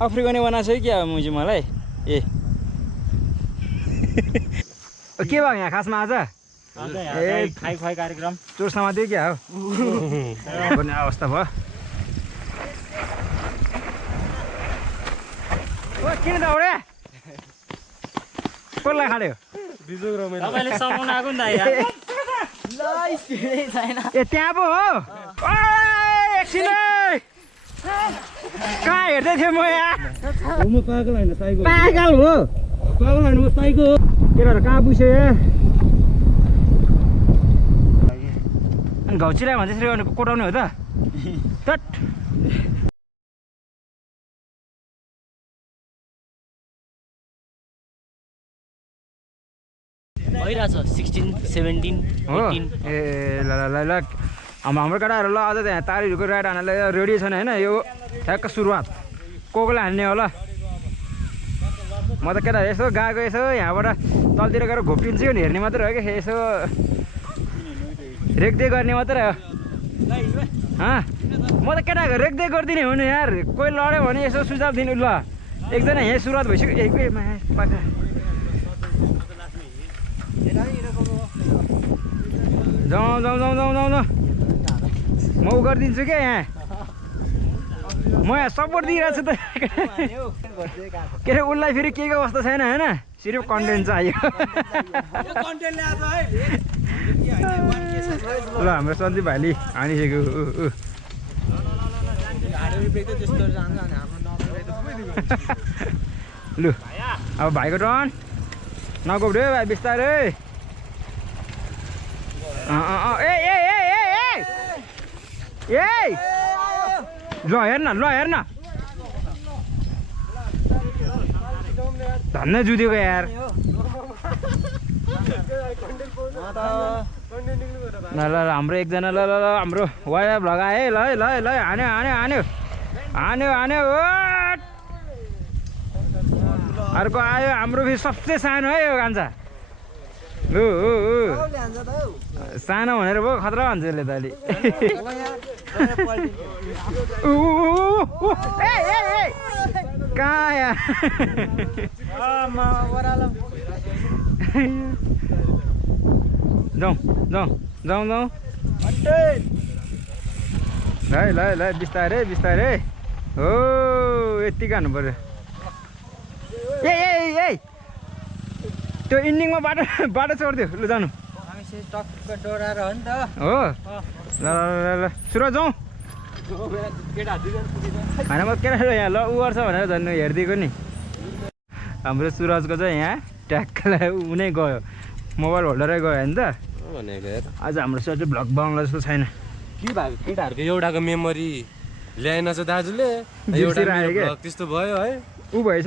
Africa ने बनाएको छ कि क्या मुजी मलाई ए के भयो यहाँ खासमा आज खाइ खुवाइ कार्यक्रम चोरसँग दियो क्या हो भन्ने अवस्था भयो किन दौडे कसलाई खाल्यो तपाईँले समाउनु आएको नि त यार ए त्यहाँ पो हो एकछिन कहाँ हेर्दै थिएँ म यहाँ पागल होइन साइको पागल हो पागल होइन म साइको हो केटाहरू कहाँ पुग्यो अनि घाउचिला भन्छ त्यसरी गर्नु कोटाउने हो त तट भइरहेछ 16 17 हो ए ल ल ल हाम्रो केटाहरू ल अझ त्यहाँ तारीहरूको राइड हान्नलाई रेडी छैन होइन यो ठ्याक्क सुरुवात कोकोलाई हान्ने हो ल म त केटाहरू यसो गएको यसो यहाँबाट तलतिर गएर घोप्टिन्छु नि हेर्ने मात्रै हो कि यसो रेखदेख गर्ने मात्रै हो म त केटाहरूको रेखदेख गरिदिने हुनु यार कोही लड्यो भने यसो सुझाव दिनु ल एकजना यहाँ सुरुवात भइसक्यो एकमा पाखा जाउँ जाउँ जाउँ जाउँ जाउँ जाउँ म उ गरिदिन्छु क्या यहाँ म यहाँ सपोर्ट दिइरहेको छु त के अरे उसलाई फेरि केही अवस्था छैन होइन सिर्फ कन्टेन्ट चाहियो ल हाम्रो सन्दीप भाइले हानिसक्यो लु अब भाइको टर्न नगोप रे भाइ बिस्तारै ए ल हेर्न धन्न जुदेको यार ल ल हाम्रो एकजना ल ल हाम्रो वाया भ्लग आयो ल ल ल हान्यो हान्यो हान्यो हान्यो हान्यो अर्को आयो हाम्रो फेरि सबसे सानो है यो गान्छा सानो भनेर भयो खतरा भन्छ यसले त अलि कहाँ यहाँ जाउँ जाउँ जाउँ जाउँ ल ल बिस्तारै बिस्तारै हो यति खानु पर्यो ए त्यो इन्डिङमा बाटो छोडिदियो लु जानु हो ल ल सुरज जाउँ होइन म केटा यहाँ ल उ गर्छ भनेर झन् हेरिदिएको नि हाम्रो सुरजको चाहिँ यहाँ ट्याक्कलाई उनै गयो मोबाइल होल्डरै गयो होइन त आज हाम्रो सुरज चाहिँ भ्लग बनाउनु जस्तो छैन के भएको केटाहरूको एउटाको मेमोरी ल्याएन छ दाजुले त्यस्तो भयो है ऊ भएछ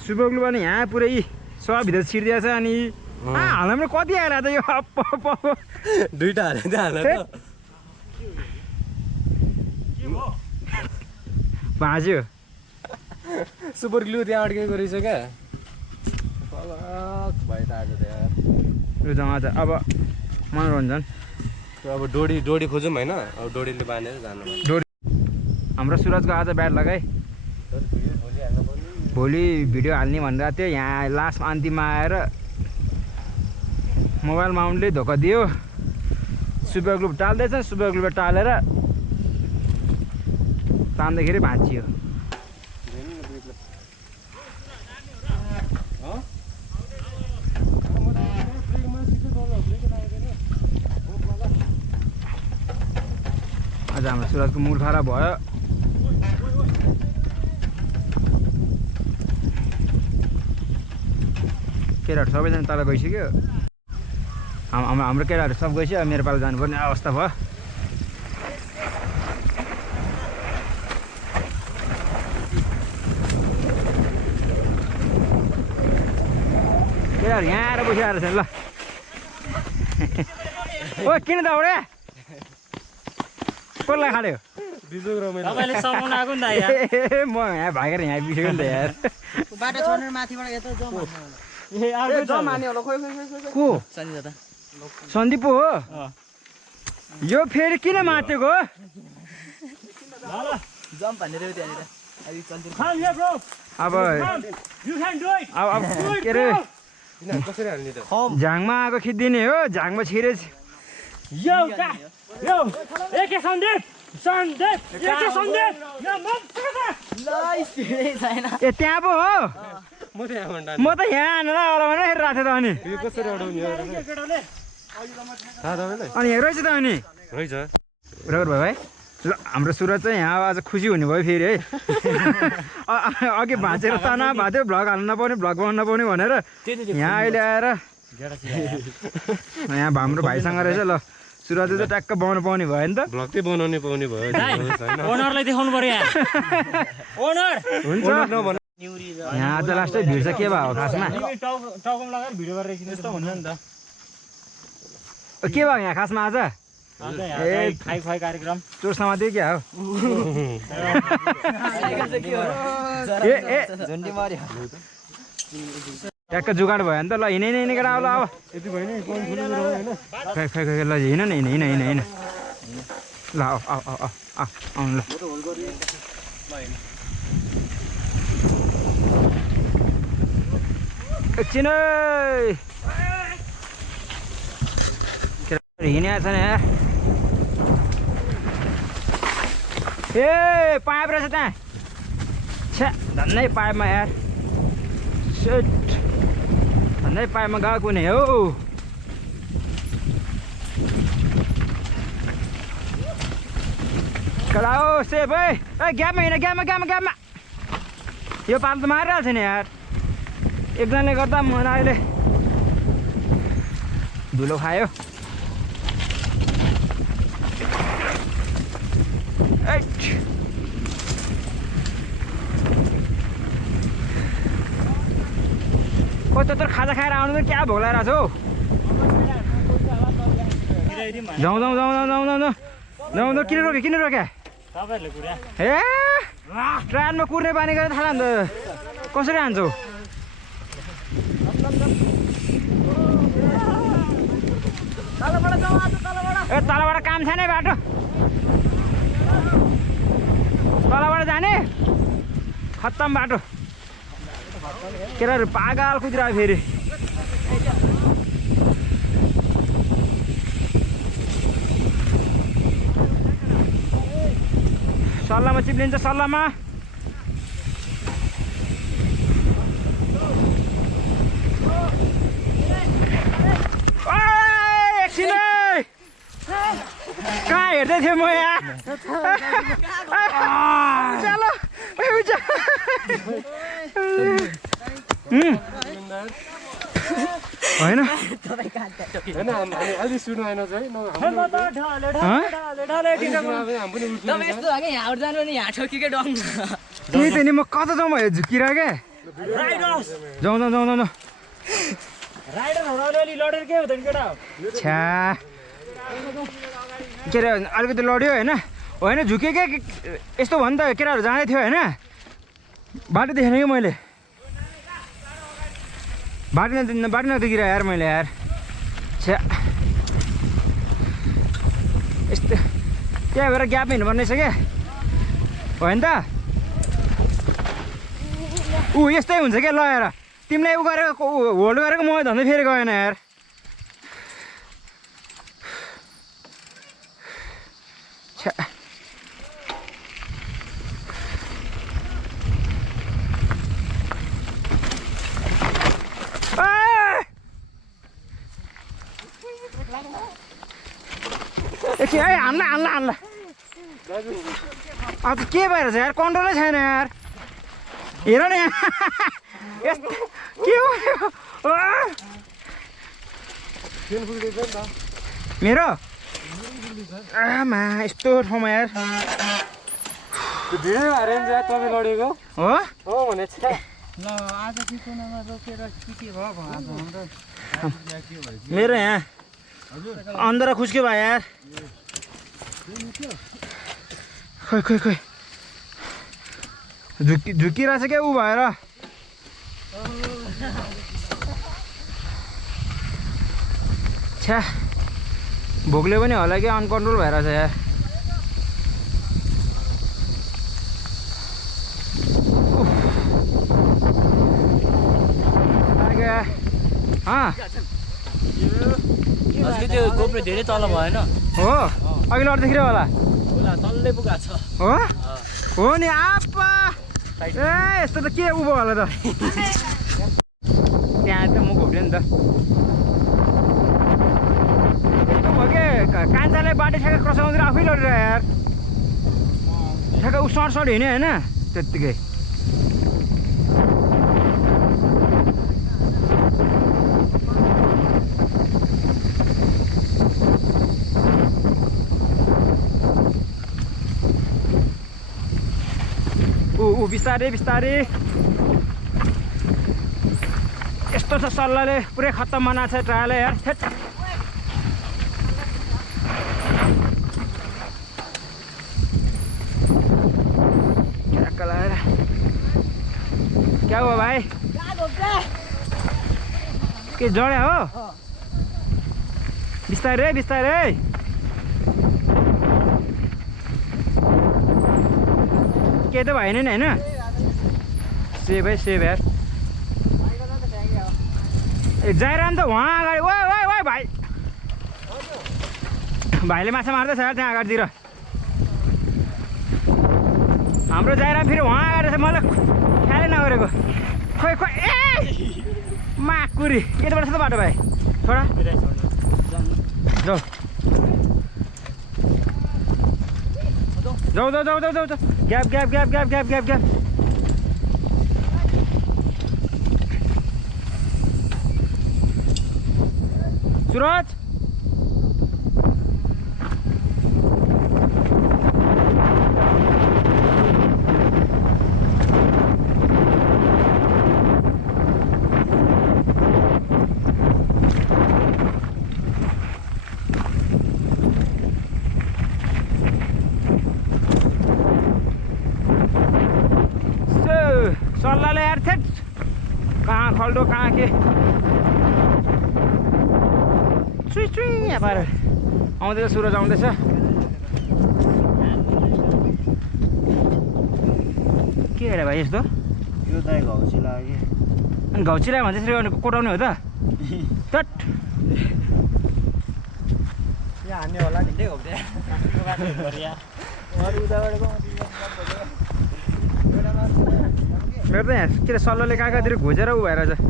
सुबोग्लु पनि यहाँ पुरै सबभित्र छिरिदिएको छ अनि हाल्नु कति आएर त यो दुईटा हालेर भाँच्यो सुपर ग्लु त्यहाँ अड्केको रहेछ क्या आज अब मनोरञ्जन अब डोरी खोजौँ होइन अब डोरीले बाँधेर जानु हाम्रो सुरजको आज ब्याट लगाए भोलि भिडियो हाल्ने भनेर थियो यहाँ लास्ट अन्तिममा आएर मोबाइल माउन्टले धोका दियो सुपर ग्लु टाल्दैछ सुपर ग्लुबाट टालेर तान्दाखेरि भाँचियो आज हाम्रो सुरजको मुड खराब भयो केटाहरू सबैजना तल गइसक्यो हाम्रो केटाहरू सब गइसक्यो मेरो पालो जानुपर्ने अवस्था भयो केटाहरू यहाँ आएर बसिआएर छ ल ओ किन दौडे कसलाई खाल्यो तपाईँले समाउनु आएको नि त यार म यहाँ भागेर यहाँ बिसेको नि त यार बाटो छोड्नु माथिबाट यता जाउँ को सन्दीप हो यो फेरि किन मातेको जाउँ भनेर त्यहाँनिर Come here, bro. अब Come. You can do it. अब Do it, के अरे bro. किन कसरी हाल्ने त झाङमा आगो खिचिदिने हो झाङमा छिरे Yo, guy. Yo. AK Sandeep. Sandeep. AK Sandeep. Yo, motherfucker. ए त्यहाँ पो हो म त यहाँ भन्दा म त यहाँ आनेर होला भनेर राखेको त अनि यो कसरी अडाउने हो केटाले. थाहा तपाईँलाई अनि यहाँ रहेछ त अनि रहेछ बराबर भयो भाइ ल हाम्रो सुरज चाहिँ यहाँ आज खुसी हुने भयो फेरि है अघि भाँचेर तना भाँच्यो भ्लग हाल्नु नपाउने भ्लग बनाउनु नपाउने भनेर यहाँ अहिले आएर यहाँ हाम्रो भाइसँग रहेछ ल सुरज चाहिँ ट्याक्क बनाउनु पाउने भयो नि त भ्लग चाहिँ बनाउने पाउने भयो होइन ओनरलाई देखाउनु पर्यो यहाँ. ओनर. हुन्छ यहाँ आज लास्टै भिड चाहिँ के भयो खासमा टाउकोमा लगाएर भिडियो गरेर एकछिन यस्तो हुन्छ नि त. के भयो यहाँ खासमा आज अन्त यहाँ खाइ खुवाइ कार्यक्रम. चोर समात्यो क्या हो ए ए ट्याक्क जुगाड भयो नि त ल हिँडै नै केटा ल अब यति भयो नि कोही फुल होइन खै खै खै ल हिँड न हिँड हिँड हिँड ल आऊ आऊ आऊ आऊ आउनु ल एकछिन हिँडेको छ नि यार ए पाइप रहेछ त्यहाँ छ्या धन्दै पाइपमा यार सेट धन्दै पाइपमा गएको कुनै हो कडा हो सेफ है ए ग्यापमा हिँड ग्यापमा ग्यापमा ग्यापमा यो पाल त मारिरहेको छ नि यार एकजनाले गर्दा मलाई अहिले धुलो खायो खोइ त्यत्रो खाजा खाएर आउनु त क्या भोग लगाइरहेको छौ जाउँ जाउँ जाउँ जाउँ जाउँ जाउँ जाउँ जाउँ किन रोक्यो तपाईँहरूले कुरा. ए ट्रायलमा कुर्ने बानी गरेर थाहा अन्त कसरी हान्छौ ए तलबाट काम छैन है बाटो तलबाट जाने खत्तम बाटो केटाहरू पागल कुदिरहेको फेरि सल्लाहमा चिप्लिन्छ सल्लाहमा एकछिन कहाँ हेर्दै थिएँ म यहाँ होइन होइन हामी अलि सुन्नु आएन चाहिँ त्यही त नि म कता जाउँ भयो झुकिरह क्या जाउँ जाउँ जाउँ जाउँ छ्या के अरे अलिकति लड्यो होइन होइन झुक्यो क्या यस्तो भयो नि त केटाहरू जाँदै थियो होइन बाटो देखेन कि मैले बाटो नदेखिरह यार मैले यार छ्या यस्तो त्यहाँ भएर ग्यापमा हिँड्नुपर्ने रहेछ क्या होइन त ऊ यस्तै हुन्छ क्या लगाएर तिमीलाई उ गरेको होल्ड गरेको म धन्दै फेरि गएन यार छ्या एकछिन है हान्ला हान्ला हान्ला अब के भएर छ यार कन्ट्रोलै छैन यार हेर न यहाँ यस्तो के भयो मेरो आमा यस्तो ठाउँमा यार धेरै भएर तपाईँ लडेको हो हो भने ल आज चितवनमा रोकेर के भयो हाम्रो मेरो यहाँ अन्धरा खुस्क्यो भयो यार खोइ खोइ खोइ झुकिरहेछ क्या ऊ भएर छ्या भोकले पनि होला कि अनकन्ट्रोल भइरहेछ यार त्यो गोप्रो धेरै तल भएन हो अघि लड्दाखेरि होला होला तल्लै पुगाएको छ हो हो नि आपा ए यस्तो त के उभो होला त त्यहाँ त म घोप्यो नि त यस्तो भयो के कान्छाले बाटो ठ्याक्क क्रस आउँदैन आफै लडेर यार ठ्याक्क ऊ सर्ट हिँड्यो होइन त्यत्तिकै बिस्तारै बिस्तारै यस्तो छ सल्लाहले पुरै खत्तम बनाएको छ ट्रायललाई यार थेट क्या हुआ भाई के जड्या हो बिस्तारै बिस्तारै के त भएन नि होइन सेभ है सेभ यार ए जाइरहनु त उहाँ अगाडि ओ ओ ओ भाइ भाइले माछा मार्दैछ यार त्यहाँ अगाडितिर हाम्रो जाइरहनु फेरि उहाँ अगाडि छ मलाई ख्यालै नगरेको खोइ खोइ ए माकुरी यताबाट छ त बाटो भाइ छोडा जाऊ जाऊ जाऊ जाऊ जाऊ जाऊ gap gap gap gap gap gap gap Suraj सल्लाहले यार थेट कहाँ खल्डो कहाँ के चुई चुई यहाँ पार आउँदैछ सुरज आउँदैछ के हेर भाइ यस्तो यो त घौची लाग्यो अनि घौची लाग्यो भने त्यसरी गर्ने कोटाउने हो त तट यहाँ हान्ने होला ढिँडै घौटे मेरो त यहाँ के अरे सल्लाहले कहाँ कहाँतिर घोजेर उ भएर छ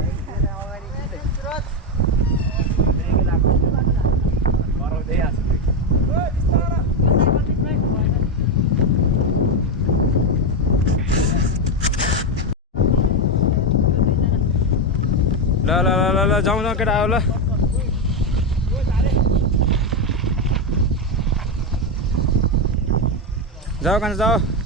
ल ल ल ल जाउँ जाउँ केटा ल जाऊ कान्छ जाऊ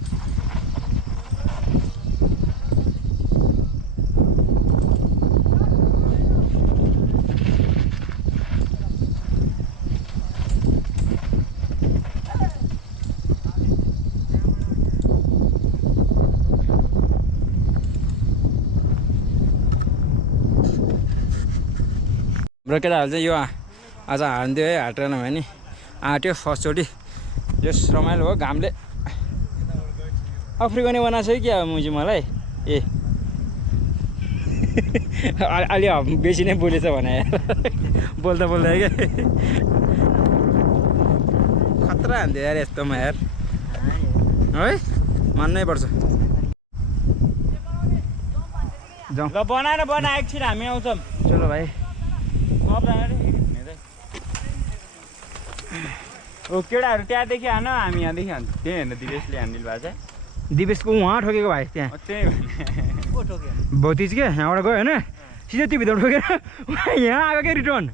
हाम्रो केटाहरू चाहिँ यो आज हान्दियो है हाटेन भयो नि आँट्यो फर्स्टचोटि यस रमाइलो हो घामले अफ्रिकने बनाएको छ कि क्या मुजी मलाई ए अलि बेसी नै बोलेछ भने बोल्दा बोल्दा क्या खतरा हान्थ्यो यार यस्तोमा यार है मान्नै पर्छ जाउँ ल बनाएर बना एकछिन हामी आउँछौँ चलो भाइ ओ केटाहरू त्यहाँदेखि हान हामी यहाँदेखि हान्छ त्यही होइन दिवेशले हानिदिनु भएको छ दिवेशको उहाँ ठोकेको भाइ त्यहाँ त्यही भने भौतिज के यहाँबाट गयो होइन सिधै त्यो भित्र ठोकेर यहाँ आएको क्या रिटर्न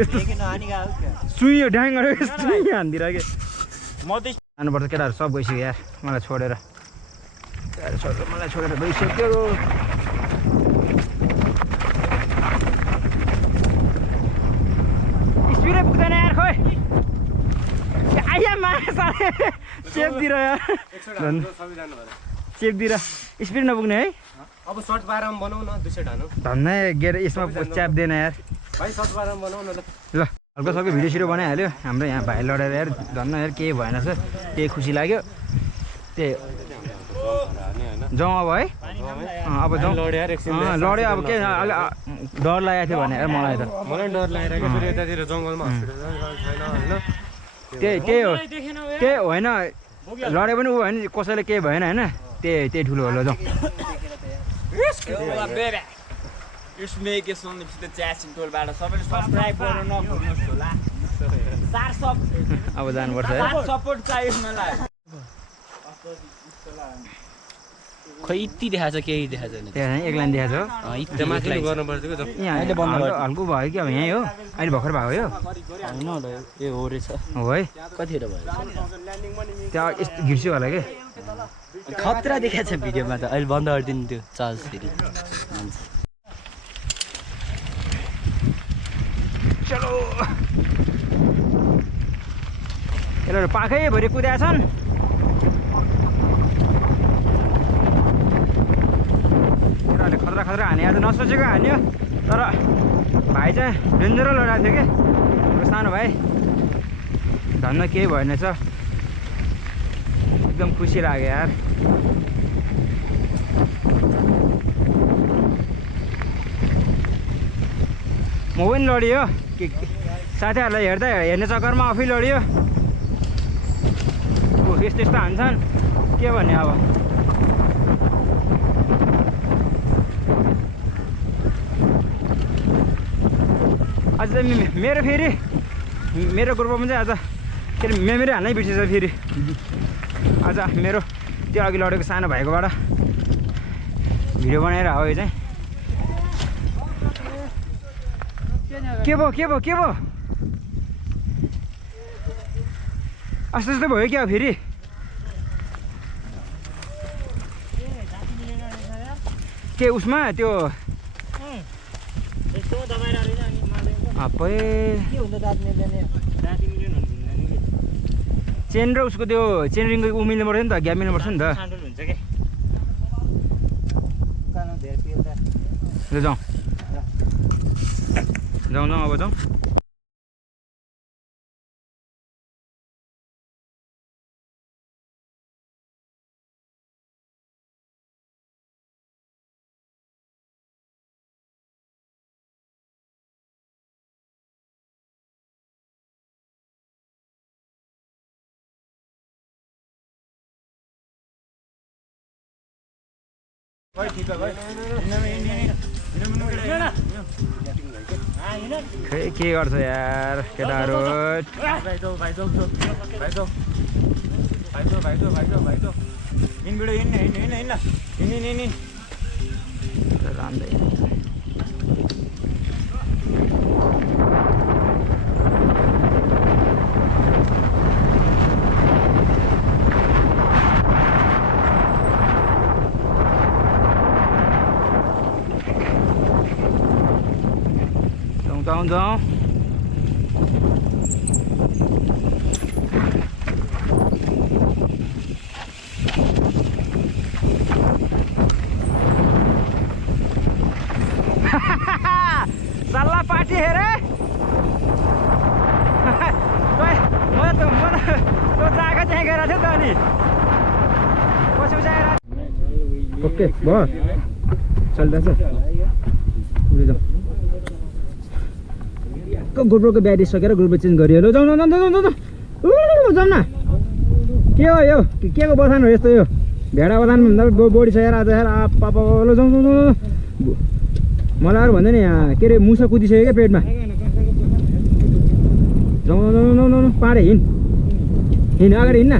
यस्तो सुइयो ड्याङ गरेको यस्तो हान्दिएर के म त जानुपर्छ केटाहरू सब गइसक्यो यार मलाई छोडेर गइसक्यो स्पिडै पुग्दैन यार खोइ आइया माछा चेपतिर यार चेपतिर स्पिड नपुग्ने है अब सर्ट बारमा बनाऊ न 200 ढानु धन्नै गेर यसमा च्याप्दैन यार भाइ सर्ट बारमा बनाऊ न ल हल्का सबै भिडियो सिडियो बनाइहाल्यो हाम्रो यहाँ भाइ लडेर यार धन्न यार केही भएन छ त्यही खुसी लाग्यो त्यही जाउँ अब है अब जाउँ लड्यो यार एकछिन लड्यो अब के डर लागेको थियो भने मलाई त मलाई डर लागिरहेको फेरि यतातिर जङ्गलमा हस्पिटल छैन होइन त्यही हो त्यही होइन लडे पनि ऊ होइन कसैले केही भएन होइन त्यही ठुलो हो ल जाउँ अब जानुपर्छ है खै यति देखाएको छ केही देखाएको छैन त्यहाँ एक लाइन देखाएको छ माथि गर्नुपर्छ कि यहाँ हल्को भयो कि अब यहीँ हो अहिले भर्खर भएको यो होइन होला ए हो रहेछ हो है कतिखेर भयो त्यहाँ यस्तो घिर्स्यो होला कि खतरा देखाएको छ भिडियोमा त अहिले बन्द गरिदिनु त्यो चार्ज फेरि चलो यसलाई पाखैभरि कुदाएका छन् यिनीहरूले खतरा खतरा हाने आज नसोचेको हान्यो तर भाइ चाहिँ डेन्जर लडाएको थियो कि सानो भाइ धन्न केही भएन छ एकदम खुसी लाग्यो यार म पनि लडियो साथीहरूलाई हेर्ने चक्करमा आफै लडियो यस्तो यस्तो हान्छन् के भन्ने अब आज मेरो फेरि मेरो ग्रुपमा चाहिँ आज के अरे मेमोरी हाल्नै बिर्सेछ फेरि आज मेरो त्यो अघि लडेको सानो भाइकोबाट भिडियो बनाएर हो यो चाहिँ के भयो अस्ति जस्तो भयो क्या फेरि के उसमा त्यो चेन र उसको त्यो चेन रिङको उ मिल्नु पर्छ नि त ग्याप मिल्नु पर्छ नि त ल जाउँ अब जाउँ खै के गर्छ यार केटाहरू राम्रै जाउँ सल्लाह पार्टी हेरे म त जागा चाहिँ गएर थियो त अनि पछि ओके भयो चल्दैछ गोप्रोको ब्याट्री सकेर गोप्रो चेन्ज गरियो ल जाउँ न के हो यो के को बथान हो यस्तो यो भेडा बथान भन्दा बोडी छ यार आज यार पापा ल जाउँ मलाई अरू भन्दा नि के अरे मुसा कुदिसक्यो क्या पेटमा जाउँ पाडे हिँड अगाडि हिँड्न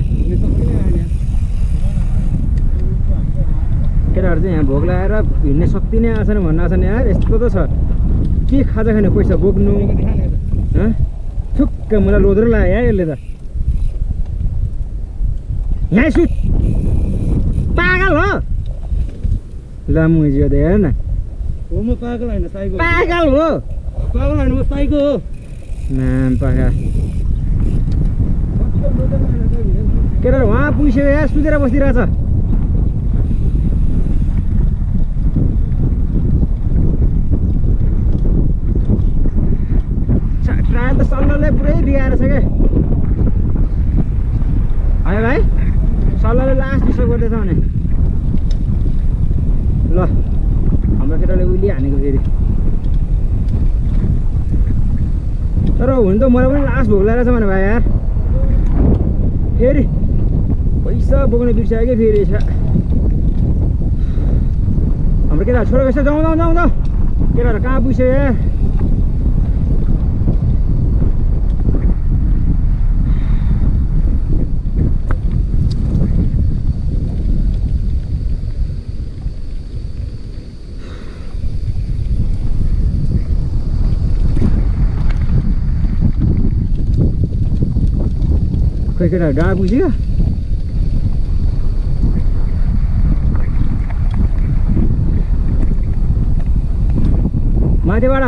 केटाहरू चाहिँ यहाँ भोक लगाएर हिँड्ने शक्ति नै आएछन् भन्न आएछन् यार यस्तो त छ के खाजा खाने पैसा बोक्नु थुक्क मलाई लोद्रो लाग्यो यार यसले त यहाँ सुत पागल हो ल मुजियो त हेर न पागल होइन म साइको हो नाम पाखा केटा उहाँ पुगिसक्यो यार सुतेर बसिरहेछ टायर त सल्लाहले पुरै बिगाएर छ क्या है भाइ सल्लाहले लास्ट डिस्टर्ब गर्दैछ भने ल हाम्रो केटाले उहिले हानेको फेरि तर हुन त मलाई पनि लास्ट भोक लागेको छ भने भाइ यार फेरि पैसा बोक्ने बिर्स्यो कि फेरि हाम्रो केटाहरू छोडेको छ जाउँ जाउँ जाउँ जाउँ केटाहरू कहाँ पुग्यो यार खोइ केटाहरू डाँडा पुग्यो माथिबाट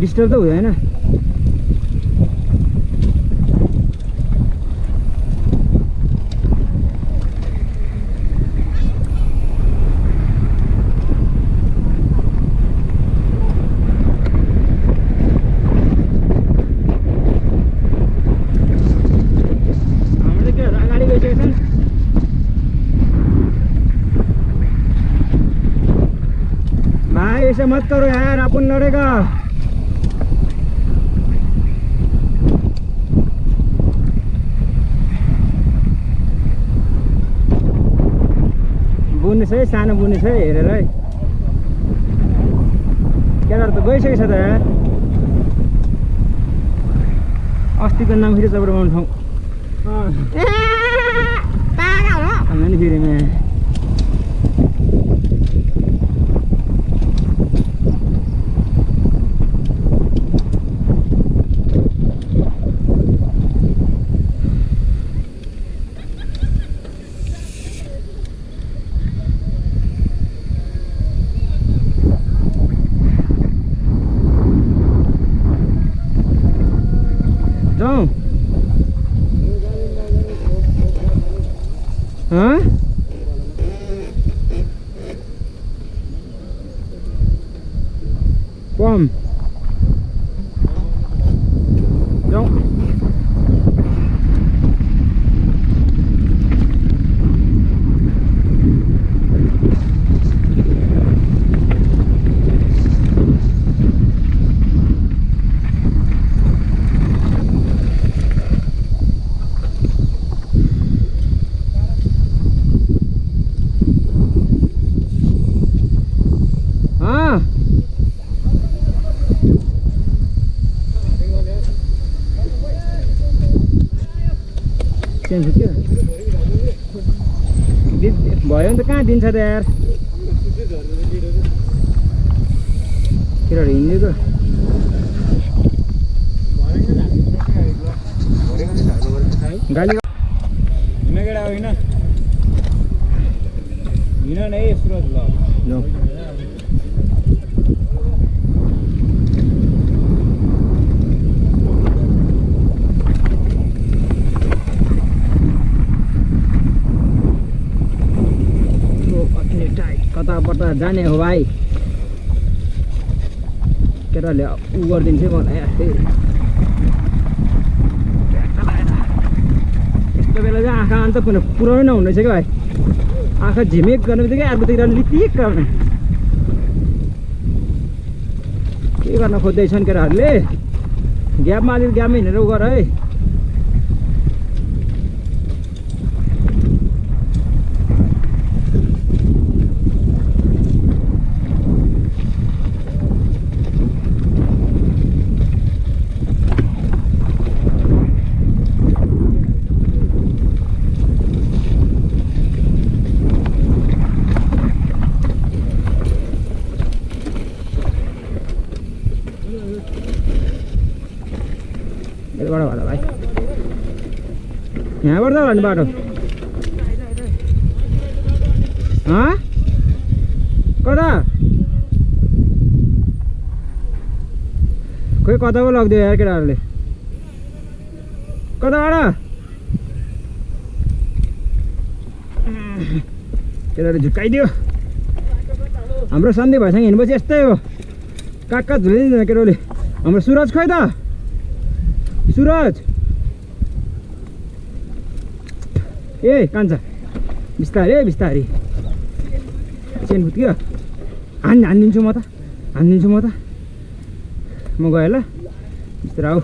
डिस्टर्ब त हुँदैन ऐसे मत करो यार अपन लड़ेगा बुन्ने छ है सानो बुन्ने छ है हेरेर है केटाहरू त गइसकेको छ त यार अस्तिको नाम फेरि तपाईँ बनाउने ठाउँ नि फेरि जाऊँ हाँ कम जाऊँ भयो भने त कहाँ दिन्छ त यार केटाहरू हिँडेको गाली हिँड केटा होइन हिँड नै सुरज ल कतापट्टा जाने हो भाइ केटाहरूले उ गरिदिन्छ मलाई यस्तो बेला चाहिँ आँखा अन्त पुऱ्याउनै नहुने रहेछ क्या भाइ आँखा झिमेक गर्ने बित्तिकै अर्कोतिर लिपिक गर्ने के गर्न खोज्दैछन् केटाहरूले ग्यापमा अलिक ग्यापमा हिँडेर उ गर है भाइ यहाँबाट त होला नि बाटो कता खोइ कता पो लगिदियो यार केटाहरूले कताबाट केटाहरूले झुक्काइदियो हाम्रो सन्धि भएसँग हिँड्पछि यस्तै हो काक्का झुलिदिँदैन केटाहरूले हाम्रो सुरज खै त सुरज ए कान्छ बिस्तारै बिस्तारै चेन फुत्क्यो हानिदिन्छु म त म गएँ ल बिस्तारै आऊ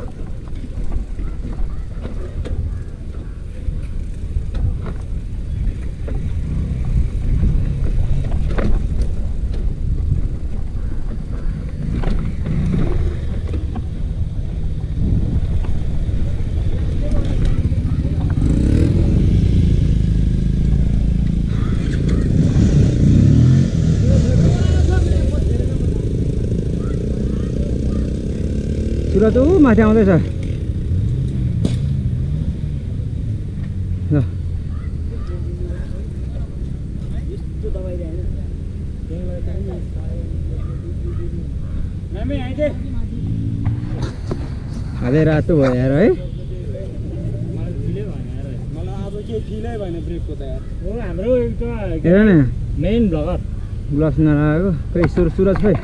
सुरज ऊ माथि आउँदैछ ल अझै रातो भयो यार है हाम्रो एउटा हेर न मेन भ्लगर ग्लभ्स नलागेको खै सुरज खै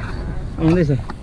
आउँदैछ